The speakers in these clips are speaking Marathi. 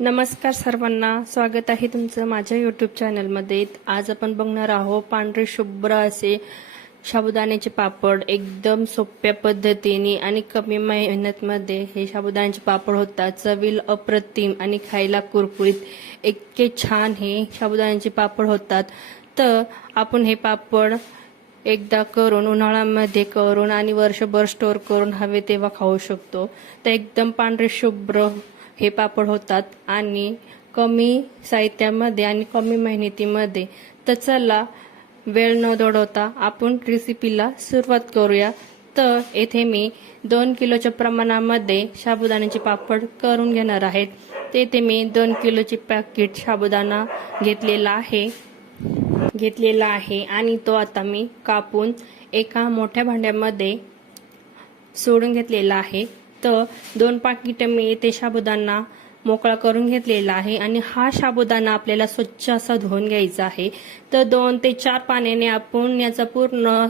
नमस्कार सर्वांना. स्वागत आहे तुमचं माझ्या यूट्यूब चॅनलमध्ये आज आपण बघणार आहोत पांढरे शुभ्र असे साबुदाण्याचे पापड. एकदम सोप्या पद्धतीने आणि कमी मेहनतमध्ये हे साबुदाण्याचे पापड होतात. चवील अप्रतिम आणि खायला कुरकुरीत. इतके छान हे साबुदाण्याचे पापड होतात. तर आपण हे पापड एकदा करून उन्हाळ्यामध्ये करून आणि वर्षभर स्टोअर करून हवे तेव्हा खाऊ शकतो. तर एकदम पांढरे शुभ्र हे पापड होतात आणि कमी साहित्यामध्ये आणि कमी मेहनतीमध्ये. तर चला वेळ न दडवता आपण रेसिपीला सुरुवात करूया. तर येथे मी दोन किलोच्या प्रमाणामध्ये साबुदाण्याचे पापड करून घेणार आहेत. तेथे मी दोन किलोचे पॅकेट साबुदाणा घेतलेला आहे. घेतलेला आहे आणि तो आता मी कापून एका मोठ्या भांड्यामध्ये सोडून घेतलेला आहे. तर दोन पाकिट मी ते साबुदाणा मोकळा करून घेतलेला आहे आणि हा साबुदाणा आपल्याला स्वच्छ असा धुवून घ्यायचा आहे. तर दोन ते चार पाण्याने आपण याचा पूर्ण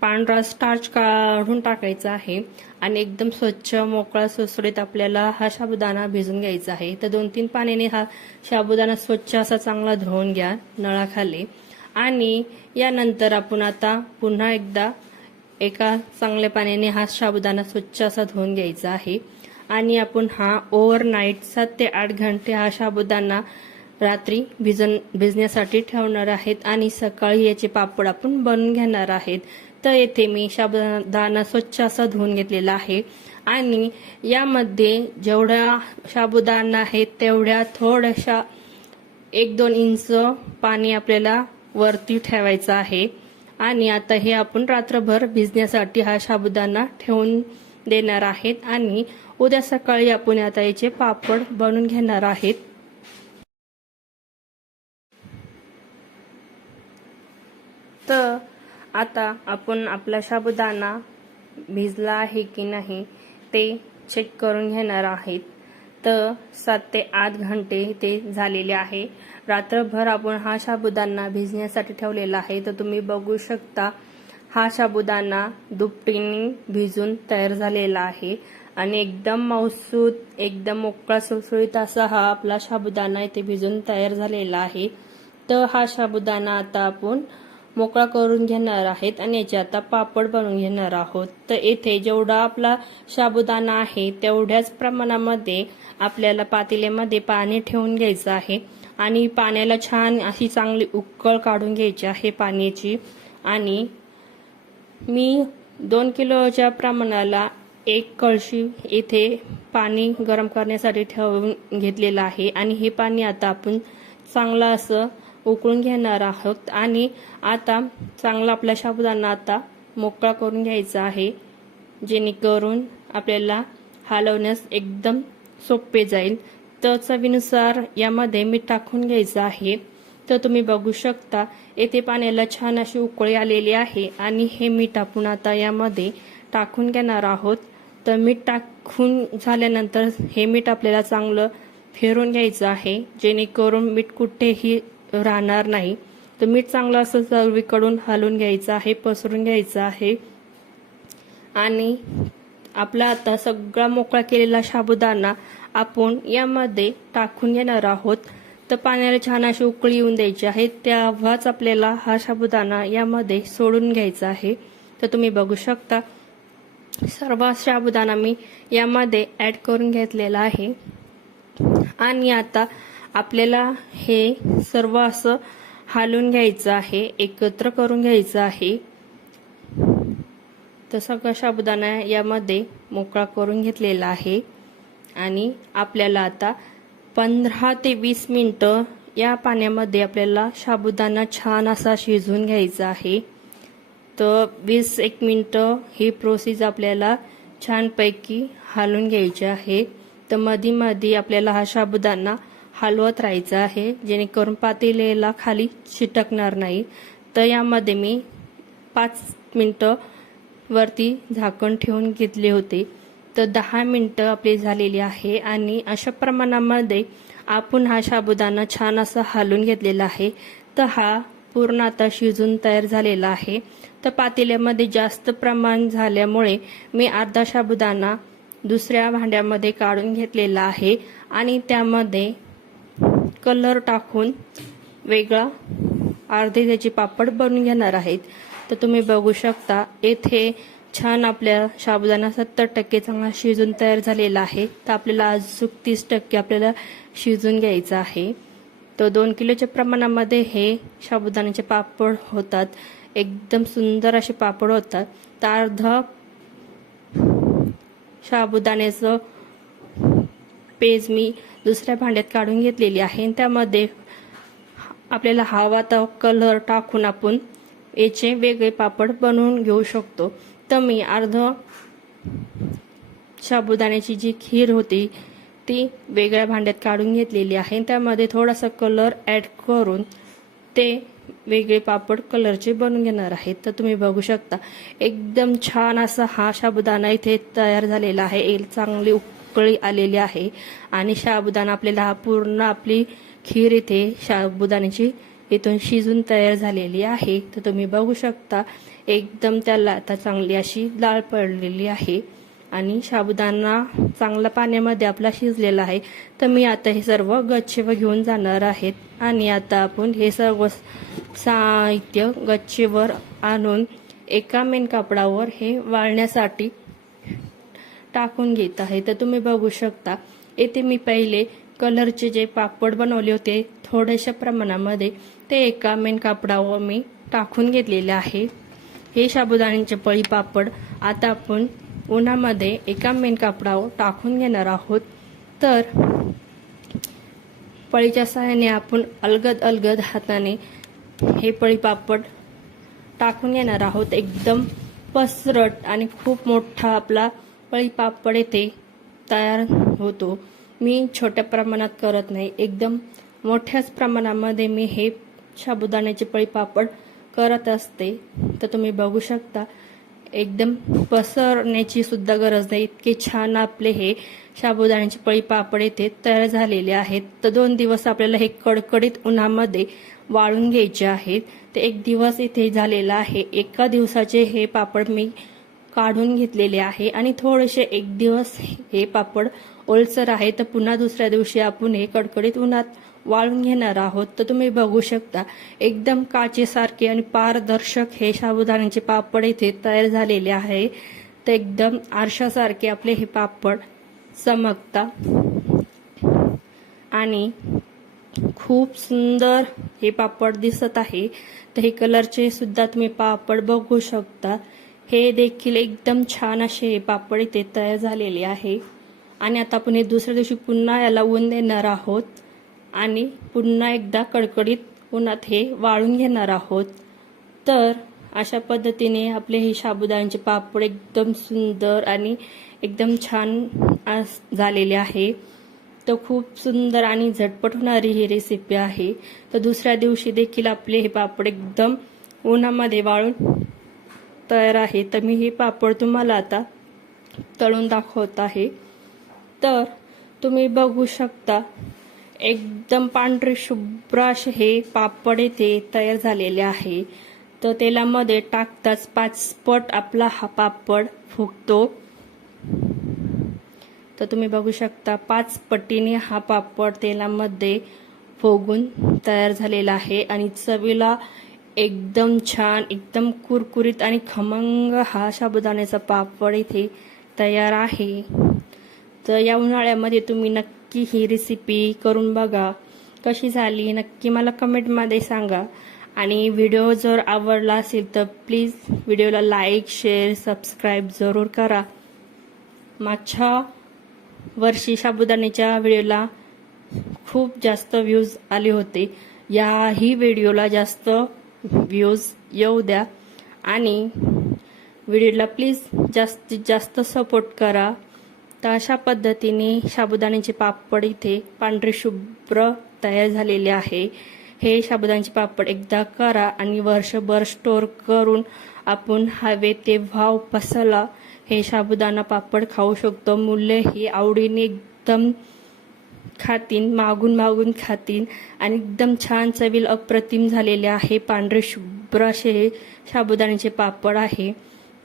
पांढरा स्टार्च काढून टाकायचा आहे आणि एकदम स्वच्छ मोकळा सुसरीत आपल्याला हा साबुदाणा भिजून घ्यायचा आहे. तर दोन तीन पाण्याने हा साबुदाणा स्वच्छ असा चांगला धुवून घ्या नळाखाली. आणि यानंतर आपण आता पुन्हा एकदा एका चांगल्या पाण्याने हा साबुदाणा स्वच्छ असा धुवून घ्यायचा आहे. आणि आपण हा ओव्हरनाईट सात ते आठ घंटे हा साबुदाणा रात्री भिजन भिजण्यासाठी ठेवणार आहेत. आणि सकाळी याचे पापड आपण बनवून घेणार आहेत. तर येथे मी साबुदाणा स्वच्छ असा धुवून घेतलेला आहे. आणि यामध्ये जेवढ्या साबुदाणा आहे तेवढ्या थोड्याशा एक दोन इंच पाणी आपल्याला वरती ठेवायचं आहे. आणि आता हे आपण रात्रभर भिजण्यासाठी हा साबुदाणा ठेवून देणार आहेत आणि उद्या सकाळी आपण आता याचे पापड बनवून घेणार आहेत. तर आता आपण आपला साबुदाणा भिजला आहे की नाही ते चेक करून घेणार आहेत. तर सात ते आठ घंटे ते झालेले आहे. रात्रभर आपण हा साबुदाणा भिजण्यासाठी ठेवलेला आहे. तर तुम्ही बघू शकता हा साबुदाणा दुपटीने भिजून तयार झालेला आहे. आणि एकदम मौसूत एकदम मोकळा सुळसुळीत असा हा आपला साबुदाणा इथे भिजून तयार झालेला आहे. तर हा साबुदाणा आता आपण मोकळा करून घेणार आहेत आणि याचे आता पापड बनवून घेणार आहोत. तर येथे जेवढा आपला साबुदाणा आहे तेवढ्याच प्रमाणामध्ये आपल्याला पातेल्यामध्ये पाणी ठेवून घ्यायचं आहे. आणि पाण्याला छान अशी चांगली उकळ काढून घ्यायची आहे पाण्याची. आणि मी दोन किलोच्या प्रमाणाला एक कळशी येथे पाणी गरम करण्यासाठी ठेवून घेतलेलं आहे. आणि हे पाणी आता आपण चांगलं असं उकळून घेणार आहोत. आणि आता चांगला आपला साबुदाणा आता मोकळा करून घ्यायचा आहे जेणेकरून आपल्याला हलवण्यास एकदम सोपे जाईल. तर चवीनुसार यामध्ये मीठ टाकून घ्यायचं आहे. तर तुम्ही बघू शकता येथे पाण्याला छान अशी उकळी आलेली आहे. आणि हे मीठ आपण आता यामध्ये टाकून घेणार आहोत. तर मीठ टाकून झाल्यानंतर हे मीठ आपल्याला चांगलं फिरून घ्यायचं आहे जेणेकरून मीठ कुठेही राहणार नाही. तर मीठ चांगलं असं सर्वीकडून हलवून घ्यायचं आहे पसरून घ्यायचं आहे. आणि आपला आता सगळा मोकळा केलेला साबुदाणा आपण यामध्ये टाकून घेणार आहोत. तर पाण्याला छान अशी उकळी येऊन द्यायची आहे. तेव्हाच आपल्याला हा साबुदाणा यामध्ये सोडून घ्यायचा आहे. तर तुम्ही बघू शकता. सर्व साबुदाणा मी यामध्ये ॲड करून घेतलेला आहे. आणि आता आपल्याला हे सर्व असं हालून घ्यायचं आहे एकत्र करून घ्यायचं आहे. तर सगळं साबुदाणा यामध्ये मोकळा करून घेतलेला आहे. आणि आपल्याला आता पंधरा ते वीस मिनटं या पाण्यामध्ये आपल्याला साबुदाणा छान असा शिजवून घ्यायचा आहे. तर वीस एक मिनटं ही प्रोसेस आपल्याला छानपैकी हालून घ्यायची आहे. तर मधी मधी आपल्याला हा साबुदाणा हलवत राहायचं आहे. जेणेकरून पातेलेला खाली चिटकणार नाही. तर यामध्ये मी पाच मिनटं वरती झाकण ठेवून घेतले होते. तर दहा मिनटं आपली झालेली आहे आणि अशा प्रमाणामध्ये आपण हा साबुदाणा छान असा हालून घेतलेला आहे. तर हा पूर्ण आता शिजून तयार झालेला आहे. तर पातेल्यामध्ये जास्त प्रमाण झाल्यामुळे मी अर्धा साबुदाणा दुसऱ्या भांड्यामध्ये काढून घेतलेला आहे. आणि त्यामध्ये कलर टाकून वेगळा अर्धे त्याचे पापड बनवून घेणार आहेत. तर तुम्ही बघू शकता येथे छान आपल्या साबुदाणा सत्तर टक्के चांगला शिजून तयार झालेला आहे. तर आपल्याला अजून तीस टक्के आपल्याला शिजून घ्यायचं आहे. तर दोन किलोच्या प्रमाणामध्ये हे साबुदाण्याचे पापड होतात. एकदम सुंदर असे पापड होतात. तर अर्ध साबुदाण्याचं पेज मी दुसऱ्या भांड्यात काढून घेतलेली आहे. आणि त्यामध्ये आपल्याला हवा तर कलर टाकून आपण याचे वेगळे पापड बनवून घेऊ शकतो. तर मी अर्ध साबुदाण्याची जी खीर होती ती वेगळ्या भांड्यात काढून घेतलेली आहे. त्यामध्ये थोडासा कलर ॲड करून ते वेगळे पापड कलरचे बनवून घेणार आहेत तर तुम्ही बघू शकता एकदम छान असा हा साबुदाणा इथे तयार झालेला आहे. एक चांगली उकळी आलेली आहे. आणि शाबुदाना आपल्याला हा पूर्ण आपली खीर इथे साबुदाण्याची इथून शिजून तयार झालेली आहे. तर तुम्ही बघू शकता एकदम त्याला आता चांगली अशी डाळ पडलेली आहे. आणि साबुदाणा चांगला पाण्यामध्ये आपला शिजलेला आहे. तर मी आता हे सर्व गच्चीवर घेऊन जाणार आहेत. आणि आता आपण हे सर्व साहित्य गच्चेवर आणून एका मेन कापडावर हे वाळण्यासाठी टाकून घेत आहे. तर तुम्ही बघू शकता येथे मी पहिले कलरचे जे पापड बनवले होते थोड्याशा प्रमाणामध्ये ते एका मेन कापडावर मी टाकून घेतलेले आहे. हे साबुदाण्याचे पळी पापड आता आपण उन्हामध्ये एका मेन कापडावर टाकून घेणार आहोत. तर पळीच्या सहाय्याने आपण अलगद अलगद हाताने हे पळी पापड टाकून घेणार आहोत. एकदम पसरट आणि खूप मोठा आपला पळी पापड येथे तयार होतो. मी छोट्या प्रमाणात करत नाही. एकदम मोठ्याच प्रमाणामध्ये मी हे साबुदाण्याचे पळी पापड करत असते. तर तुम्ही बघू शकता एकदम पसरण्याची सुद्धा गरज नाही. इतके छान आपले हे साबुदाण्याचे पळी पापड येथे तयार झालेले आहेत. तर दोन दिवस आपल्याला हे कडकडीत उन्हामध्ये वाळून घ्यायचे आहेत. ते एक दिवस इथे झालेला आहे. एका दिवसाचे हे पापड मी काढून घेतलेले आहे आणि थोडेसे एक दिवस हे पापड ओलसर आहे तर पुन्हा दुसऱ्या दिवशी आपण हे कडकडीत उन्हात वाळून घेणार आहोत. तर तुम्ही बघू शकता एकदम काचेसारखे आणि पारदर्शक हे साबुदाण्याचे पापड इथे तयार झालेले आहे. तर एकदम आरशासारखे आपले हे पापड चमकता. आणि खूप सुंदर हे पापड दिसत आहे. तर हे कलरचे सुद्धा तुम्ही पापड बघू शकता. हे देखील एकदम छान असे हे पापड इथे तयार झालेले आहे. आणि आता आपण हे दुसऱ्या दिवशी पुन्हा याला ऊन देणार आहोत. आणि पुन्हा एकदा कडकडीत उन्हात हे वाळून घेणार आहोत. तर अशा पद्धतीने आपले हे साबुदाण्याचे पापड एकदम सुंदर आणि एकदम छान झालेले आहे. तर खूप सुंदर आणि झटपट होणारी ही रेसिपी आहे. तर दुसऱ्या दिवशी देखील आपले हे पापड एकदम उन्हामध्ये वाळून तयार आहे. तर मी हे पापड तुम्हाला आता तळून दाखवत आहे. तर तुम्ही बघू शकता एकदम पांढरे शुभ्र असे हे पापड येथे तयार झालेले आहे. तर तेलामध्ये टाकताच पाचपट आपला हा पापड फुगतो. तर तुम्ही बघू शकता पाच पटीने हा पापड तेलामध्ये फोगून तयार झालेला आहे. आणि चवीला एकदम छान एकदम कुरकुरीत आणि खमंग हा साबुदाण्याचा पापड इथे तयार आहे. तर या उन्हाळ्यामध्ये तुम्ही नक्की ही रेसिपी करून बघा. कशी झाली नक्की मला कमेंटमध्ये सांगा. आणि व्हिडिओ जर आवडला असेल तर प्लीज व्हिडिओला लाईक शेअर सबस्क्राईब जरूर करा. मागच्या वर्षी साबुदाण्याच्या व्हिडिओला खूप जास्त व्ह्यूज आले होते. याही व्हिडिओला जास्त व्ह्यूज येऊ द्या. आणि व्हिडिओला प्लीज जास्तीत जास्त सपोर्ट करा. तर अशा पद्धतीने साबुदाण्याचे पापड इथे पांढरे शुभ्र तयार झालेले आहे. हे साबुदाण्याचे पापड एकदा करा आणि वर्षभर स्टोअर करून आपण हवे ते भाव पसला हे साबुदाणा पापड खाऊ शकतो. मुले ही आवडीने एकदम खातीन मागून मागून खातीन. आणि एकदम छान चवील अप्रतिम झालेले आहे पांढरे शुभ्र असे हे साबुदाण्याचे पापड आहे.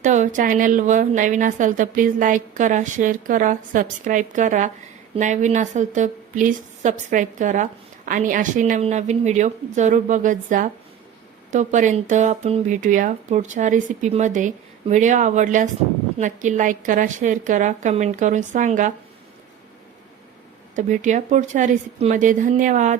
तर चॅनलवर नवीन असाल तर प्लीज लाईक करा शेअर करा सबस्क्राईब करा. नवीन असेल तर प्लीज सबस्क्राईब करा. आणि असे नवीन नवीन व्हिडिओ जरूर बघत जा. तोपर्यंत आपण भेटूया पुढच्या रेसिपीमध्ये व्हिडिओ आवडल्यास नक्की लाईक करा शेअर करा कमेंट करून सांगा. तर भेटूया पुढच्या रेसिपीमध्ये धन्यवाद.